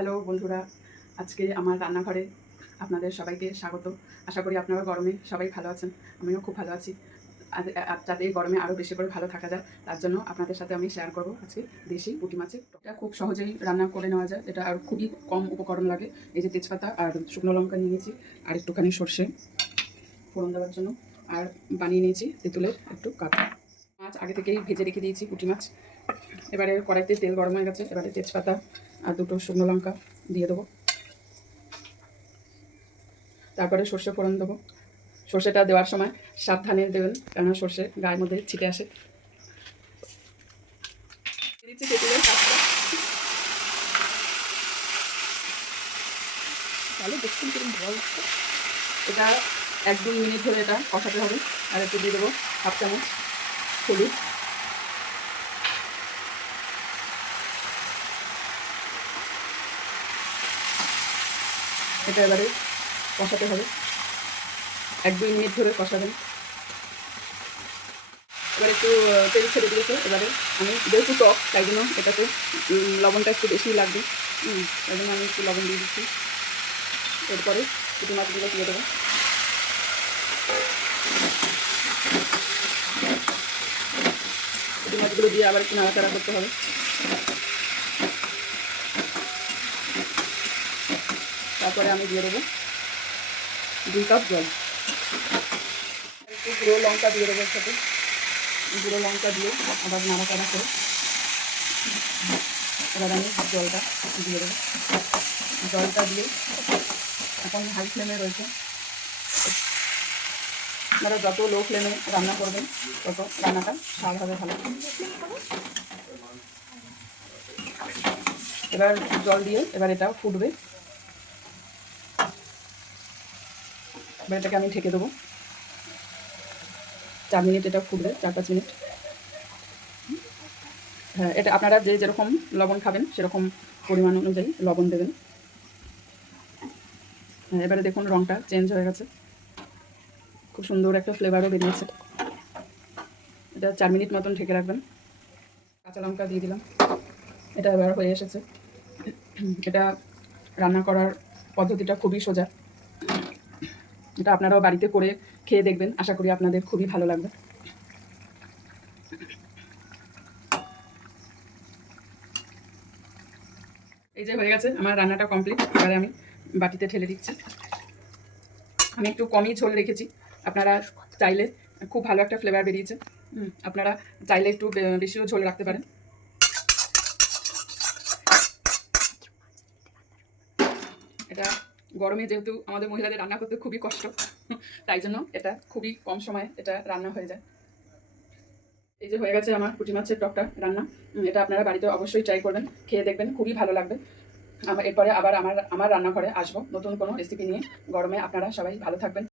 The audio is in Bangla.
হ্যালো বন্ধুরা, আজকে আমার রান্নাঘরে আপনাদের সবাইকে স্বাগত। আশা করি আপনারা গরমে সবাই ভালো আছেন, আমিও খুব ভালো আছি। যাতে এই গরমে আরও বেশি করে ভালো থাকা যায়, তার জন্য আপনাদের সাথে আমি শেয়ার করব আজকে দেশি পুঁটি মাছের। এটা খুব সহজেই রান্না করে নেওয়া যায়, এটা আর খুবই কম উপকরণ লাগে। এই যে তেজপাতা আর শুকনো লঙ্কা নিয়ে নিয়েছি, আর একটুখানি সর্ষে ফোড়ন দেওয়ার জন্য। আর বানিয়ে নিয়েছি তেঁতুলের একটু কাঁচা মাছ। আগে থেকেই ভেজে রেখে দিয়েছি পুঁটি মাছ। এবারে কড়াইতে তেল গরম হয়ে গেছে, এবারে তেজপাতা আর দুটো শুকনো লঙ্কা দিয়ে দেবো। তারপরে সর্ষে ফোড়ন দেবো। সর্ষেটা দেওয়ার সময় সাবধানে দেবেন, কেননা সর্ষে গায়ের মধ্যে ছিটে আসে। লাগছে। এটা এক দুই মিনিট ধরে এটা কষাতে হবে, আর একটু দিয়ে দেবো হাফ চামচ হলুদ। এটা এবারে কষাতে হবে। এক দুই মিনিট ধরে কষাবেন। এবার একটু তেল ছেড়ে দিয়েছে এবারে আমি যেহেতু টক, তাই জন্য এটাতে লবণটা একটু বেশি লাগবে। তাই জন্য আমি একটু লবণ দিয়ে দিচ্ছি। এরপরে পুঁটি মাছগুলো দিয়ে দেবো। পুঁটি মাছগুলো দিয়ে আবার একটু নাড়াচাড়া করতে হবে। তারপরে আমি দিয়ে দেবো দুই কাপ জল। একটু গুঁড়ো লঙ্কা দিয়ে দেবো সাথে। গুঁড়ো লঙ্কা দিয়ে আবার নাড়াচাড়া করে এবার আমি জলটা দিয়ে দেবো। জলটা দিয়ে এখন হাই ফ্লেমে রয়েছে। আপনারা যত লো ফ্লেমে রান্না করবেন, তত রান্নাটা স্বাদ হবে। ভালো এবার জল দিয়ে এবার এটা ফুটবে। এবার এটাকে আমি ঢেকে দেবো। চার মিনিট এটা ফুটবে, চার পাঁচ মিনিট। হ্যাঁ এটা আপনারা যে যেরকম লবণ খাবেন, সেরকম পরিমাণ অনুযায়ী লবণ দেবেন। হ্যাঁ এবারে দেখুন রঙটা চেঞ্জ হয়ে গেছে। খুব সুন্দর একটা ফ্লেভারও বেরিয়েছে। এটা চার মিনিট মতন ঢেকে রাখবেন। কাঁচা লঙ্কা দিয়ে দিলাম। এটা এবার হয়ে এসেছে। এটা রান্না করার পদ্ধতিটা খুবই সোজা। এটা আপনারাও বাড়িতে করে খেয়ে দেখবেন। আশা করি আপনাদের খুবই ভালো লাগবে। এই যে হয়ে গেছে আমার রান্নাটা কমপ্লিট এবারে আমি বাটিতে ঠেলে দিচ্ছি। আমি একটু কমই ঝোল রেখেছি। আপনারা চাইলে খুব ভালো একটা ফ্লেভার বেরিয়েছে। আপনারা চাইলে একটু বেশিও ঝোল রাখতে পারেন। এটা গরমে যেহেতু আমাদের মহিলাদের রান্না করতে খুবই কষ্ট, তাই জন্য এটা খুবই কম সময়ে এটা রান্না হয়ে যায়। এই যে হয়ে গেছে আমার পুঁটি মাছের টকটা রান্না এটা আপনারা বাড়িতে অবশ্যই ট্রাই করবেন, খেয়ে দেখবেন, খুবই ভালো লাগবে। আমার এরপরে আবার আমার আমার রান্নাঘরে আসব, নতুন কোনো রেসিপি নিয়ে। গরমে আপনারা সবাই ভালো থাকবেন।